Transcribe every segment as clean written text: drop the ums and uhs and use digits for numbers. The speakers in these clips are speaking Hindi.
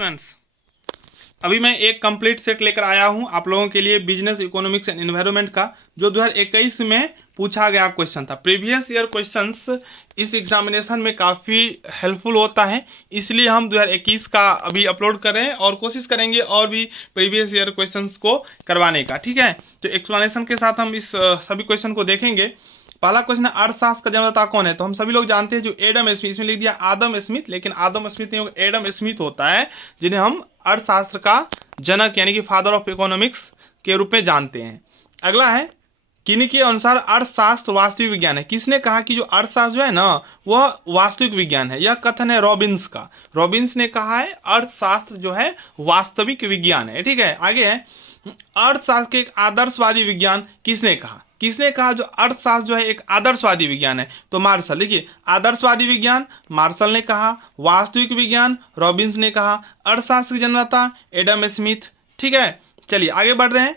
स्टूडेंट्स, अभी मैं एक कंप्लीट सेट लेकर आया हूं आप लोगों के लिए बिजनेस इकोनॉमिक्स एंड एनवायरनमेंट का, जो 2021 में पूछा गया क्वेश्चन था। प्रीवियस ईयर क्वेश्चंस इस एग्जामिनेशन में काफ़ी हेल्पफुल होता है, इसलिए हम 2021 का अभी अपलोड कर रहे हैं और कोशिश करेंगे और भी प्रीवियस ईयर क्वेश्चंस को करवाने का। ठीक है, तो एक्सप्लेनेशन के साथ हम इस सभी क्वेश्चन को देखेंगे। पहला क्वेश्चन है, अर्थशास्त्र का जन्मदाता कौन है? तो हम सभी लोग जानते हैं जो एडम स्मिथ, इसमें लिख दिया आदम स्मिथ, लेकिन आदम स्मिथ नहीं होगा, एडम स्मिथ होता है, जिन्हें हम अर्थशास्त्र का जनक यानी कि फादर ऑफ इकोनॉमिक्स के रूप में जानते हैं। अगला है, किन्हीं के अनुसार अर्थशास्त्र वास्तविक विज्ञान है। किसने कहा कि जो अर्थशास्त्र जो है ना वह वास्तविक विज्ञान है? यह कथन है रॉबिन्स का। रॉबिन्स ने कहा है अर्थशास्त्र जो है वास्तविक विज्ञान है। ठीक है, आगे है, अर्थशास्त्र के एक आदर्शवादी विज्ञान किसने कहा? किसने कहा जो अर्थशास्त्र जो है एक आदर्शवादी विज्ञान है? तो मार्शल। देखिए, आदर्शवादी विज्ञान मार्शल ने कहा, वास्तविक विज्ञान रॉबिन्स ने कहा, अर्थशास्त्र के जन्मदाता एडम स्मिथ। ठीक है, चलिए आगे बढ़ रहे हैं।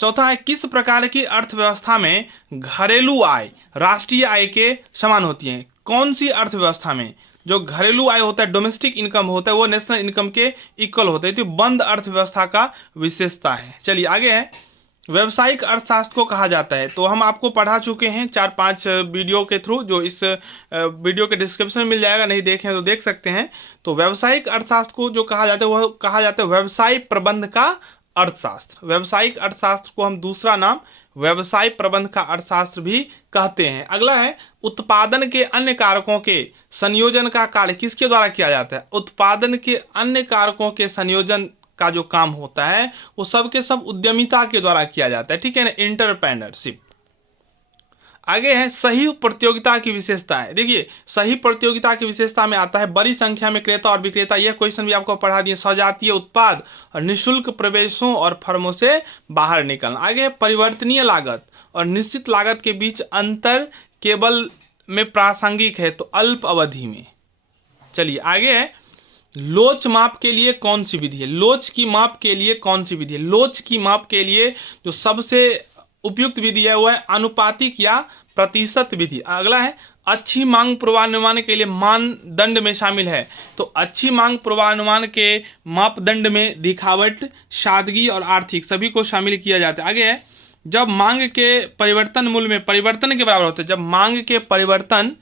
चौथा है, किस प्रकार की अर्थव्यवस्था में घरेलू आय राष्ट्रीय आय के समान होती है? कौन सी अर्थव्यवस्था में जो घरेलू आय होता है, डोमेस्टिक इनकम होता है, वो नेशनल इनकम के इक्वल होता है? तो बंद अर्थव्यवस्था का विशेषता है। चलिए आगे है, व्यवसायिक अर्थशास्त्र को कहा जाता है। तो हम आपको पढ़ा चुके हैं 4-5 वीडियो के थ्रू, जो इस वीडियो के डिस्क्रिप्शन में मिल जाएगा, नहीं देखें तो देख सकते हैं। तो व्यवसायिक अर्थशास्त्र को जो कहा जाता है वह कहा जाता है व्यवसाय प्रबंध का अर्थशास्त्र। व्यवसायिक अर्थशास्त्र को हम दूसरा नाम व्यवसाय प्रबंध का अर्थशास्त्र भी कहते हैं। अगला है, उत्पादन के अन्य कारकों के संयोजन का कार्य किसके द्वारा किया जाता है? उत्पादन के अन्य कारकों के संयोजन का जो काम होता है वो सब के सब उद्यमिता के द्वारा किया जाता है। ठीक है ना, एंटरप्रेन्योरशिप। आगे है, सही प्रतियोगिता की विशेषता है। देखिए, सही प्रतियोगिता की विशेषता में आता है बड़ी संख्या में क्रेता और विक्रेता। यह क्वेश्चन भी आपको पढ़ा दिए, सजातीय उत्पाद और निःशुल्क प्रवेशों और फर्मों से बाहर निकलना। आगे है, परिवर्तनीय लागत और निश्चित लागत के बीच अंतर केवल में प्रासंगिक है तो अल्प अवधि में। चलिए आगे है, लोच माप के लिए कौन सी विधि है? लोच की माप के लिए कौन सी विधि है? लोच की माप के लिए जो सबसे उपयुक्त विधि है वो है अनुपातिक या प्रतिशत विधि। अगला है, अच्छी मांग पूर्वानुमान के लिए मानदंड में शामिल है। तो अच्छी मांग पूर्वानुमान के मापदंड में दिखावट, सादगी और आर्थिक सभी को शामिल किया जाता है। आगे है, जब मांग के परिवर्तन मूल्य में परिवर्तन के बराबर होते हैं, जब मांग के परिवर्तन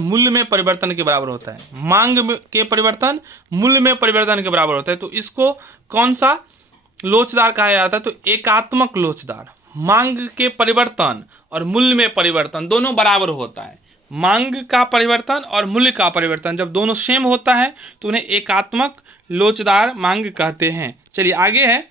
मूल्य में परिवर्तन के बराबर होता है, मांग के परिवर्तन मूल्य में परिवर्तन के बराबर होता है, तो इसको कौन सा लोचदार कहा जाता है? तो एकात्मक लोचदार। मांग के परिवर्तन और मूल्य में परिवर्तन दोनों बराबर होता है। मांग का परिवर्तन और मूल्य का परिवर्तन जब दोनों सेम होता है तो उन्हें एकात्मक लोचदार मांग कहते हैं। चलिए आगे है,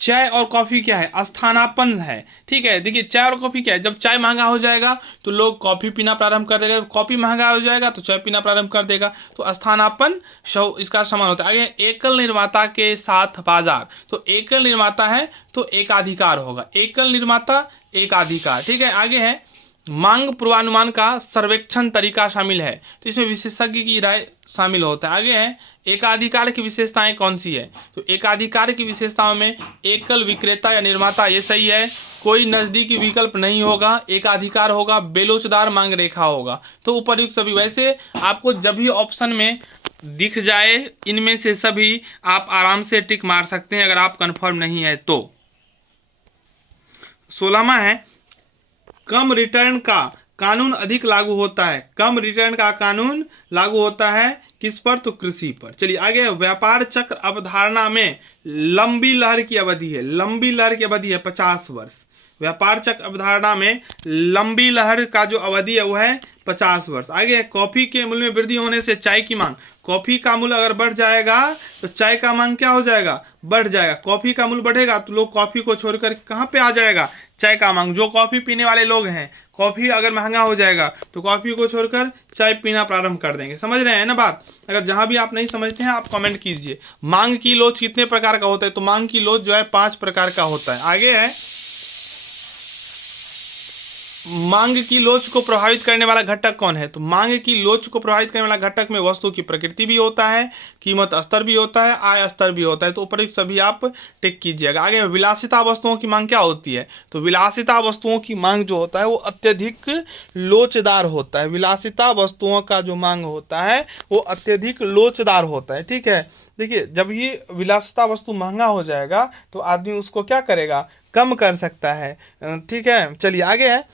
चाय और कॉफी क्या है? स्थानापन्न है। ठीक है, देखिए चाय और कॉफी क्या है? जब चाय महंगा हो जाएगा तो लोग कॉफी पीना प्रारंभ कर देगा, कॉफी महंगा हो जाएगा तो चाय पीना प्रारंभ कर देगा। तो स्थानापन्न इसका समान होता है। आगे एकल निर्माता के साथ बाजार। तो एकल निर्माता है तो एकाधिकार होगा, एकल निर्माता एकाधिकार। ठीक है, आगे है, मांग पूर्वानुमान का सर्वेक्षण तरीका शामिल है। तो इसमें विशेषज्ञ की राय शामिल होता है। आगे है, एकाधिकार की विशेषताएं कौन सी है? तो एकाधिकार की विशेषताओं में एकल विक्रेता या निर्माता, ये सही है, कोई नजदीकी विकल्प नहीं होगा, एकाधिकार होगा, बेलोचदार मांग रेखा होगा। तो उपर्युक्त सभी, वैसे आपको जब भी ऑप्शन में दिख जाए इनमें से सभी आप आराम से टिक मार सकते हैं अगर आप कंफर्म नहीं है तो। 16वां है, कम रिटर्न का कानून अधिक लागू होता है। कम रिटर्न का कानून लागू होता है किस पर? तो कृषि पर। चलिए आगे, व्यापार चक्र अवधारणा में लंबी लहर की अवधि है। लंबी लहर की अवधि है 50 वर्ष। व्यापार चक्र अवधारणा में लंबी लहर का जो अवधि है वो है 50 वर्ष। आगे है, कॉफी के मूल्य में वृद्धि होने से चाय की मांग। कॉफी का मूल्य अगर बढ़ जाएगा तो चाय का मांग क्या हो जाएगा? बढ़ जाएगा। कॉफी का मूल्य बढ़ेगा तो लोग कॉफी को छोड़कर कहाँ पे आ जाएगा? चाय का मांग। जो कॉफी पीने वाले लोग हैं, कॉफी अगर महंगा हो जाएगा तो कॉफी को छोड़कर चाय पीना प्रारंभ कर देंगे। समझ रहे हैं ना बात? अगर जहां भी आप नहीं समझते हैं आप कमेंट कीजिए। मांग की लोच कितने प्रकार का होता है? तो मांग की लोच जो है 5 प्रकार का होता है। आगे है, मांग की लोच को प्रभावित करने वाला घटक कौन है? तो मांग की लोच को प्रभावित करने वाला घटक में वस्तु की प्रकृति भी होता है, कीमत स्तर भी होता है, आय स्तर भी होता है। तो उपरोक्त सभी आप टिक कीजिएगा। आगे विलासिता वस्तुओं की मांग क्या होती है? तो विलासिता वस्तुओं की मांग जो होता है वो अत्यधिक लोचदार होता है। विलासिता वस्तुओं का जो मांग होता है वो अत्यधिक लोचदार होता है। ठीक है, देखिए जब ये विलासिता वस्तु महंगा हो जाएगा तो आदमी उसको क्या करेगा? कम कर सकता है। ठीक है, चलिए आगे है।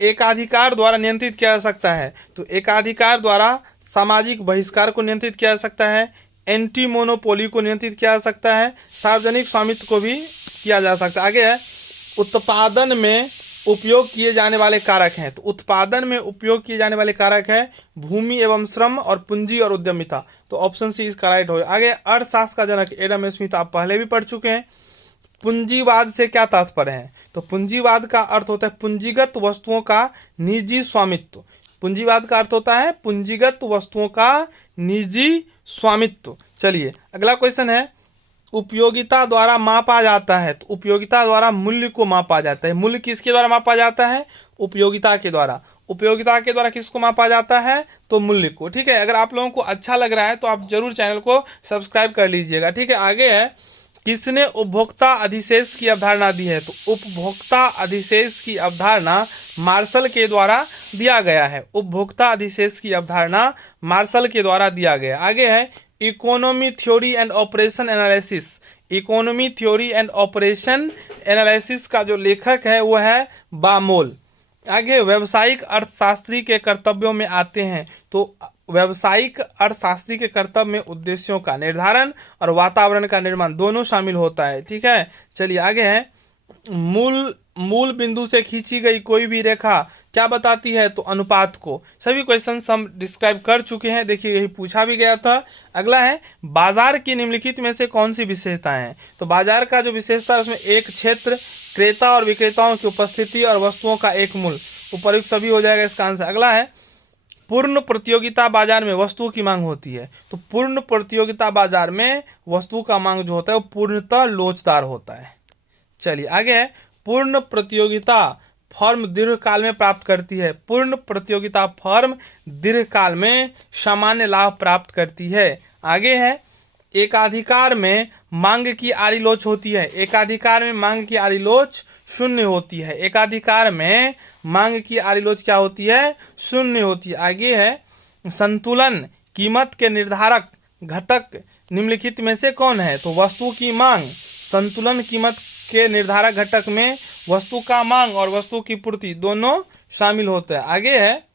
एकाधिकार द्वारा नियंत्रित किया जा सकता है। तो एकाधिकार द्वारा सामाजिक बहिष्कार को नियंत्रित किया जा सकता है, एंटी मोनोपोली को नियंत्रित किया जा सकता है, सार्वजनिक स्वामित्व को भी किया जा सकता है। आगे है उत्पादन में उपयोग किए जाने वाले कारक हैं। तो उत्पादन में उपयोग किए जाने वाले कारक है भूमि एवं श्रम और पूंजी और उद्यमिता। तो ऑप्शन सी इसका राइट होगा। आगे अर्थशास्त्र का जनक एडम स्मिथ आप पहले भी पढ़ चुके हैं। पूंजीवाद से क्या तात्पर्य है? तो पूंजीवाद का अर्थ होता है पूंजीगत वस्तुओं का निजी स्वामित्व। पूंजीवाद का अर्थ होता है पूंजीगत वस्तुओं का निजी स्वामित्व। चलिए अगला क्वेश्चन है, उपयोगिता द्वारा मापा जाता है। तो उपयोगिता द्वारा मूल्य को मापा जाता है। मूल्य किसके द्वारा मापा जाता है? उपयोगिता के द्वारा। उपयोगिता के द्वारा किसको मापा जाता है? तो मूल्य को। ठीक है, अगर आप लोगों को अच्छा लग रहा है तो आप जरूर चैनल को सब्सक्राइब कर लीजिएगा। ठीक है, आगे है किसने उपभोक्ता अधिशेष की अवधारणा दी है? तो उपभोक्ता अधिशेष की अवधारणा मार्शल के द्वारा दिया गया है। उपभोक्ता अधिशेष की अवधारणा मार्शल के द्वारा दिया गया। आगे है economy theory and operation analysis. Economy theory and operation analysis का जो लेखक है वो है बामोल। आगे व्यावसायिक अर्थशास्त्री के कर्तव्यों में आते हैं। तो व्यावसायिक अर्थशास्त्री के कर्तव्य में उद्देश्यों का निर्धारण और वातावरण का निर्माण दोनों शामिल होता है। ठीक है, चलिए आगे है मूल बिंदु से खींची गई कोई भी रेखा क्या बताती है? तो अनुपात को। सभी क्वेश्चन हम डिस्क्राइब कर चुके हैं। देखिए यही पूछा भी गया था। अगला है बाजार की निम्नलिखित में से कौन सी विशेषताएं हैं? तो बाजार का जो विशेषता है उसमें एक क्षेत्र, क्रेता और विक्रेताओं की उपस्थिति और वस्तुओं का एक मूल्य। उपयुक्त सभी हो जाएगा इसका आंसर। अगला है पूर्ण प्रतियोगिता बाजार में वस्तु की मांग होती है। तो पूर्ण प्रतियोगिता बाजार में वस्तु का मांग जो होता है वो पूर्णतः लोचदार होता है। चलिए आगे है पूर्ण प्रतियोगिता फर्म दीर्घकाल में प्राप्त करती है। पूर्ण प्रतियोगिता फर्म दीर्घकाल में सामान्य लाभ प्राप्त करती है। आगे है एकाधिकार में मांग की आरिलोच होती है। एकाधिकार में मांग की आरिलोच शून्य होती है। एकाधिकार में मांग की आरिलोच क्या होती है? शून्य होती है। आगे है संतुलन कीमत के निर्धारक घटक निम्नलिखित में से कौन है? तो वस्तु की मांग। संतुलन कीमत के निर्धारक घटक में वस्तु का मांग और वस्तु की पूर्ति दोनों शामिल होते हैं। आगे है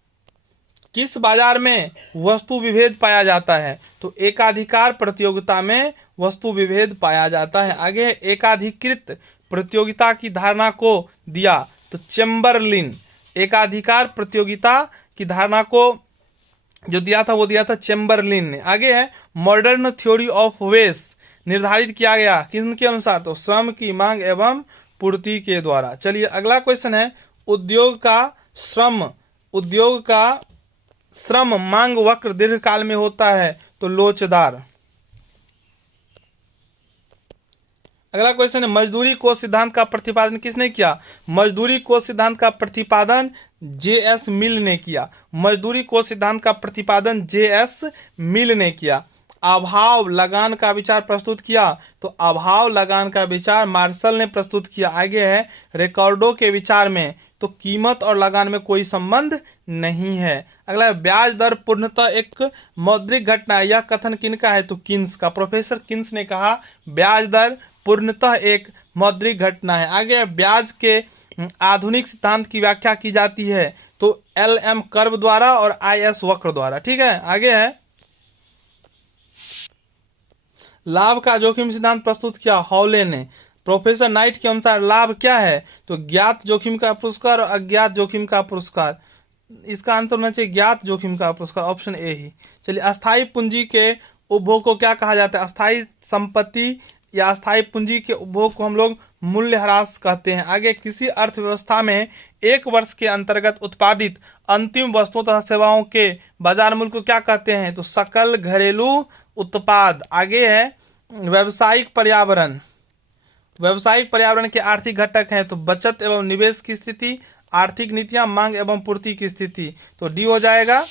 किस बाजार में वस्तु विभेद पाया जाता है? तो एकाधिकार प्रतियोगिता में वस्तु विभेद पाया जाता है। आगे एकाधिकृत प्रतियोगिता की धारणा को दिया। तो चेम्बरलिन। एकाधिकार प्रतियोगिता की धारणा को जो दिया था वो दिया था चेम्बरलिन ने। आगे है मॉडर्न थ्योरी ऑफ वेस्ट निर्धारित किया गया किसके अनुसार? तो श्रम की मांग एवं पूर्ति के द्वारा। चलिए अगला क्वेश्चन है उद्योग का श्रम मांग वक्र दीर्घकाल में होता है तो लोचदार। अगला क्वेश्चन है मजदूरी कोष सिद्धांत का प्रतिपादन किसने किया? मजदूरी कोष सिद्धांत का प्रतिपादन जे.एस. मिल ने किया। मजदूरी कोष सिद्धांत का प्रतिपादन जे.एस. मिल ने किया। अभाव लगान का विचार प्रस्तुत किया। तो अभाव लगान का विचार मार्शल ने प्रस्तुत किया। आगे है रिकार्डो के विचार में तो कीमत और लगान में कोई संबंध नहीं है। अगला है ब्याज दर पूर्णतः एक मौद्रिक घटना है। यह कथन किनका है? तो किन्स का। प्रोफेसर किन्स ने कहा ब्याज दर पूर्णतः एक मौद्रिक घटना है। आगे है ब्याज के आधुनिक सिद्धांत की व्याख्या की जाती है तो एल.एम. कर्व द्वारा और आई.एस. वक्र द्वारा। ठीक है, आगे है लाभ का जोखिम सिद्धांत प्रस्तुत किया हॉले ने। प्रोफेसर नाइट के अनुसार लाभ क्या है? तो ज्ञात जोखिम का पुरस्कार और अज्ञात जोखिम का पुरस्कार। इसका आंसर होना चाहिए ज्ञात जोखिम का पुरस्कार, ऑप्शन ए ही। चलिए अस्थायी पूंजी के उपभोग को क्या कहा जाता है? अस्थायी संपत्ति या अस्थायी पूंजी के उपभोग को हम लोग मूल्यह्रास कहते हैं। आगे किसी अर्थव्यवस्था में एक वर्ष के अंतर्गत उत्पादित अंतिम वस्तुओं तथा सेवाओं के बाजार मूल्य को क्या कहते हैं? तो सकल घरेलू उत्पाद। आगे है व्यावसायिक पर्यावरण। व्यावसायिक पर्यावरण के आर्थिक घटक हैं तो बचत एवं निवेश की स्थिति, आर्थिक नीतियां, मांग एवं पूर्ति की स्थिति, तो डी हो जाएगा।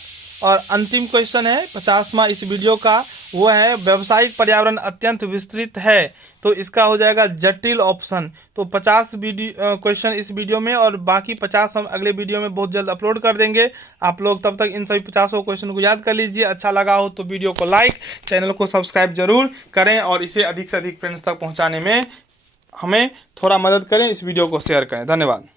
और अंतिम क्वेश्चन है 50वां इस वीडियो का, वो है व्यावसायिक पर्यावरण अत्यंत विस्तृत है, तो इसका हो जाएगा जटिल ऑप्शन। तो 50 क्वेश्चन इस वीडियो में और बाकी 50 हम अगले वीडियो में बहुत जल्द अपलोड कर देंगे। आप लोग तब तक इन सभी 50 क्वेश्चन को याद कर लीजिए। अच्छा लगा हो तो वीडियो को लाइक, चैनल को सब्सक्राइब जरूर करें और इसे अधिक से अधिक फ्रेंड्स तक पहुँचाने में हमें थोड़ा मदद करें। इस वीडियो को शेयर करें। धन्यवाद।